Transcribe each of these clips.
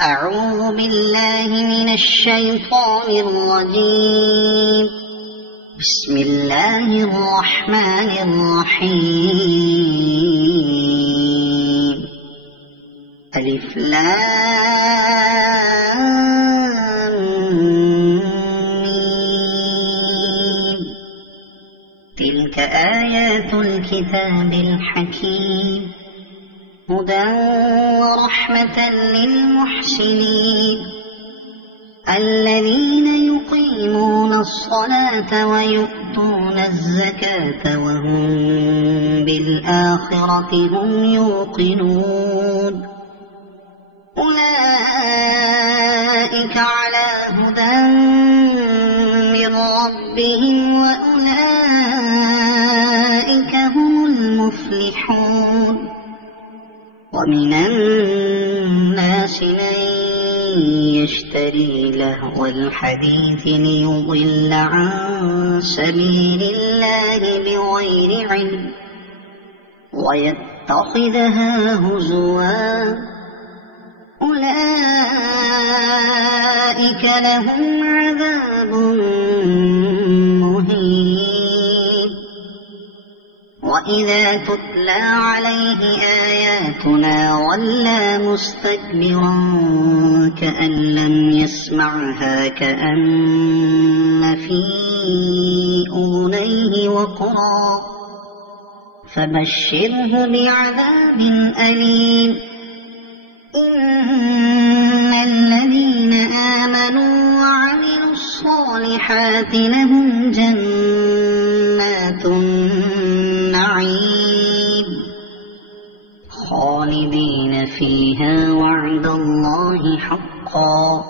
أعوذ بالله من الشيطان الرجيم. بسم الله الرحمن الرحيم. ألف لام ميم. تلك آيات الكتاب الحكيم هدى ورحمة للمحسنين الذين يقيمون الصلاة ويؤتون الزكاة وهم بالآخرة هم يوقنون أولئك على هدى من ربهم وأولئك هم المفلحون. ومن الناس من يشتري لهو الحديث ليضل عن سبيل الله بغير علم ويتخذها هزوا أولئك لهم عذاب مهين. وإذا تتلى عليه آياتنا ولى مستكبرا كأن لم يسمعها كأن في أذنيه وقرا فبشره بعذاب أليم. إن الذين آمنوا وعملوا الصالحات لهم جنات النعيم خالدين فيها وعد الله حقا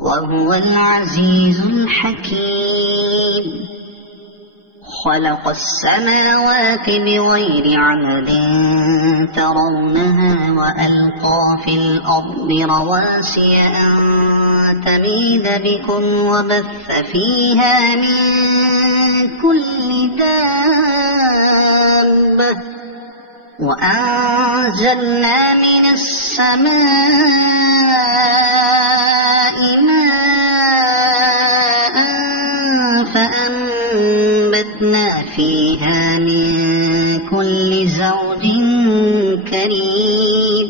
وهو العزيز الحكيم. خلق السماوات بغير عمد ترونها وألقى في الأرض رواسي أن تميد بكم وبث فيها من كل دابة وأنزلنا من السماء ماء فأنبتنا فيها من كل زوج كريم.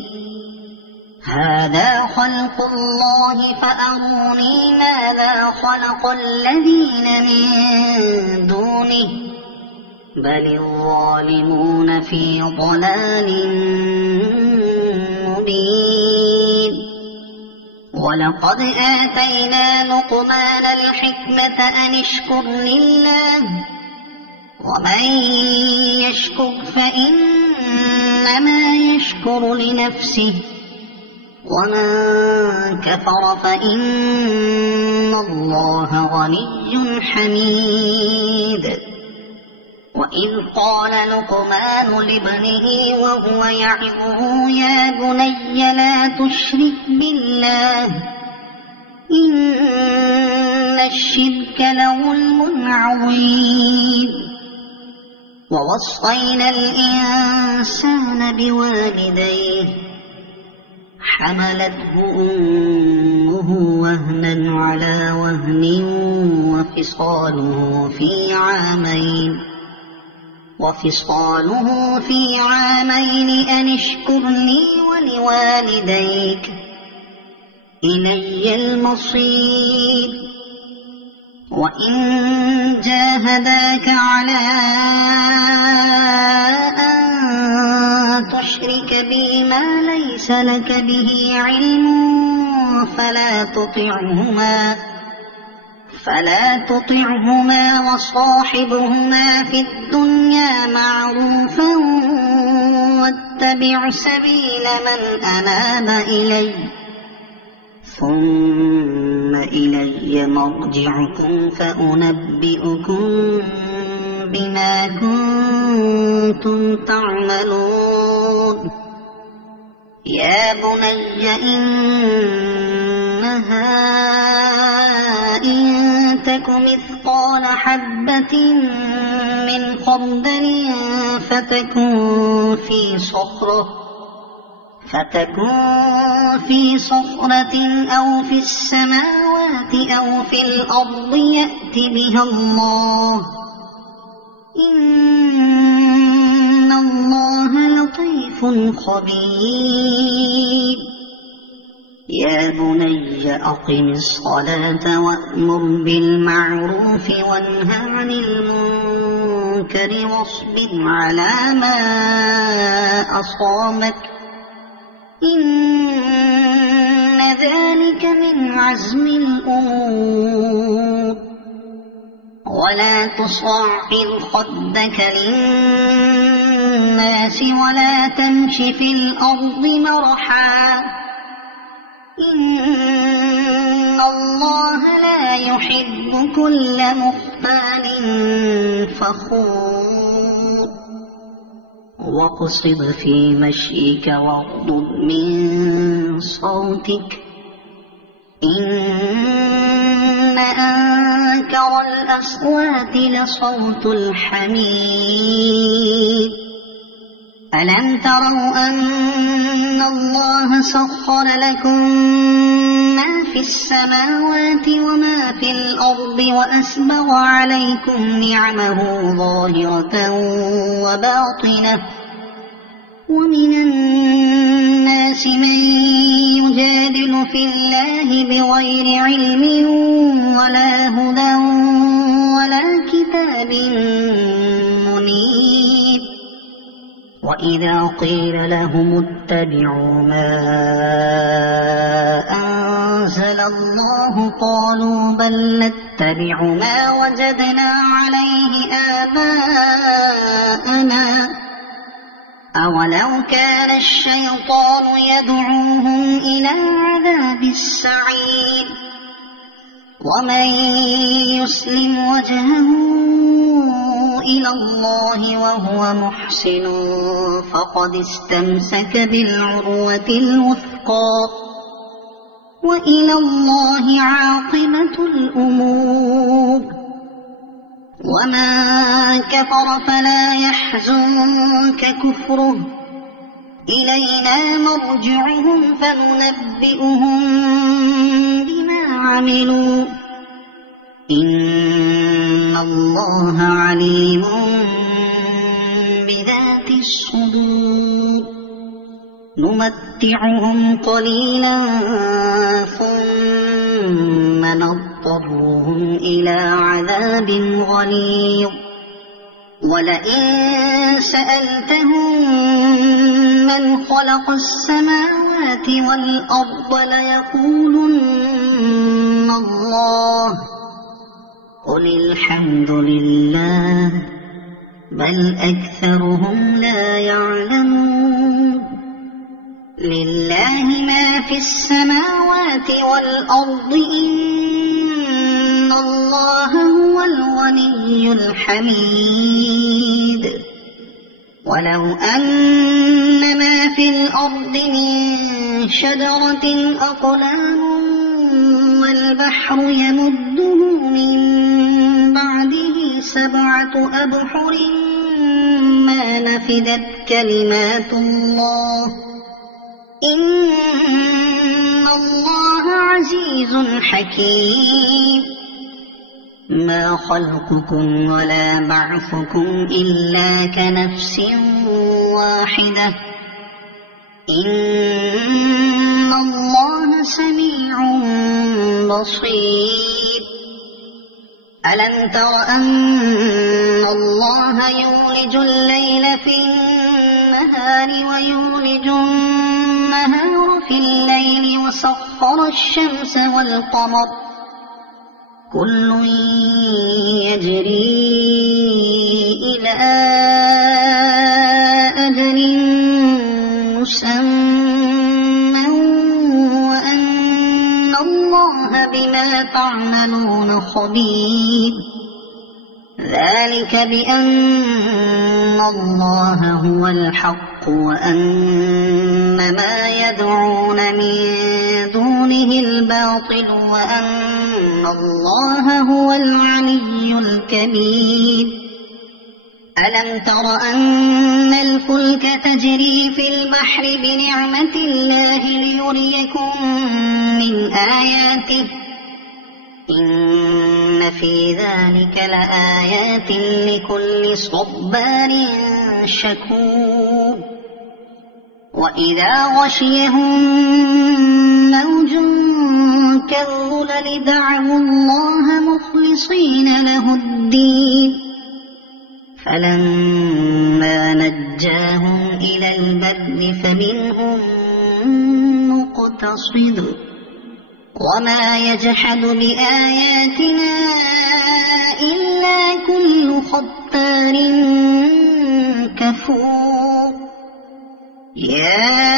هذا خلق الله فأروني ماذا خلق الذين من دونه بل الظالمون في ضلال مبين. ولقد آتينا لقمان الحكمة أن اشكر لله ومن يشكر فإنما يشكر لنفسه ومن كفر فإن الله غني حميد. وإذ قال لقمان لابنه وهو يعظه يا بني لا تشرك بالله إن الشرك لظلم عظيم. ووصينا الإنسان بوالديه حملته أمه وهنا على وهن وفصاله في عامين أن اشكر لي ولوالديك إلي المصير. وإن جاهداك على أن تشرك بي ما ليس لك به علم فلا تطعهما وصاحبهما في الدنيا معروفا واتبع سبيل من أناب إلي ثم إلي مرجعكم فأنبئكم بما كنتم تعملون. يا بني إنها إن تك مثقال حبة من خردل فتكن في صخرة فتكون في صخرة أو في السماوات أو في الأرض يأت بها الله، إن الله لطيف خبير. يا بني أقم الصلاة وأمر بالمعروف وانه عن المنكر واصبر على ما أصابك، إن ذلك من عزم الأمور. ولا تصعر خدك للناس ولا تمش في الأرض مرحا، إن الله لا يحب كل مختال فخور. واقصد في مشيك واغضض من صوتك، إن أنكر الأصوات لصوت الحمير. ألم تروا أن الله سخر لكم ما في السماوات وما في الأرض وأسبغ عليكم نعمه ظاهرة وباطنة، ومن الناس من يجادل في الله بغير علم ولا هدى ولا كتاب منير. وإذا قيل لهم اتبعوا ما أنزل الله قالوا بل نتبع ما وجدنا عليه آباءنا، أولو كان الشيطان يدعوهم إلى عذاب السعير. ومن يسلم وجهه إلى الله وهو محسن فقد استمسك بالعروة الوثقى، وإلى الله عاقبة الأمور. ومن كفر فلا يحزنك كفره، إلينا مرجعهم فننبئهم بما عملوا، إن الله عليم بذات الصدور. نمتعهم قليلا ثم نضطرهم إلى عذاب غليظ. ولئن سألتهم من خلق السماوات والأرض ليقولن الله، قل الحمد لله بل أكثرهم لا يعلمون. لله ما في السماوات والأرض، إن الله هو الغني الحميد. ولو أن ما في الأرض من شجرة أقلام والبحر يمده من بعده 7 أبحر ما نفدت كلمات الله، إن الله عزيز حكيم. ما خلقكم ولا بعثكم إلا كنفس واحدة، إن الله سميع بصير. ألم تر أن الله يولج الليل في النهار ويولج النهار في الليل وسخر الشمس والقمر كل يجري إلى أجل مسمى وأن الله بما تعملون خبير. ذلك بأن الله هو الحق وأن ما يدعون من دونه الباطل وأن الله هو العلي الكبير. ألم تر أن الفلك تجري في البحر بنعمة الله ليريكم من آياته إن في ذلك لآيات لكل صبار شكور وإذا غشيهم موج كالظلل دعوا الله مخلصين له الدين فلما نجاهم إلى البر فمنهم مقتصد وما يجحد بآياتنا إلا كل ختار كفور يا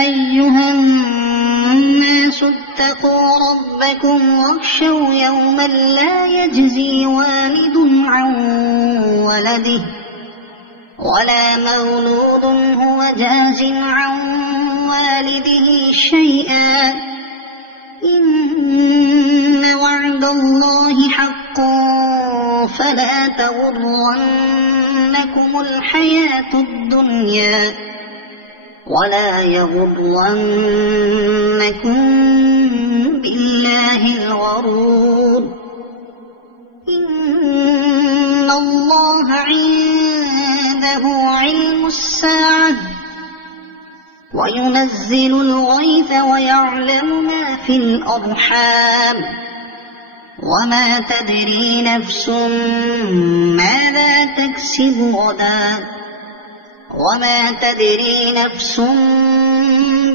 أيها الناس اتقوا ربكم واخشوا يوما لا يجزي والد عن ولده ولا مولود هو جاز عن والده شيئا إن وعد الله حق فلا تغرنكم الحياة الدنيا ولا يغرنكم بالله الغرور إن الله عنده علم الساعة وينزل الغيث ويعلم ما في الأرحام وما تدري نفس ماذا تكسب غدا وما تدري نفس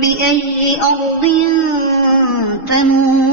بأي أرض تموت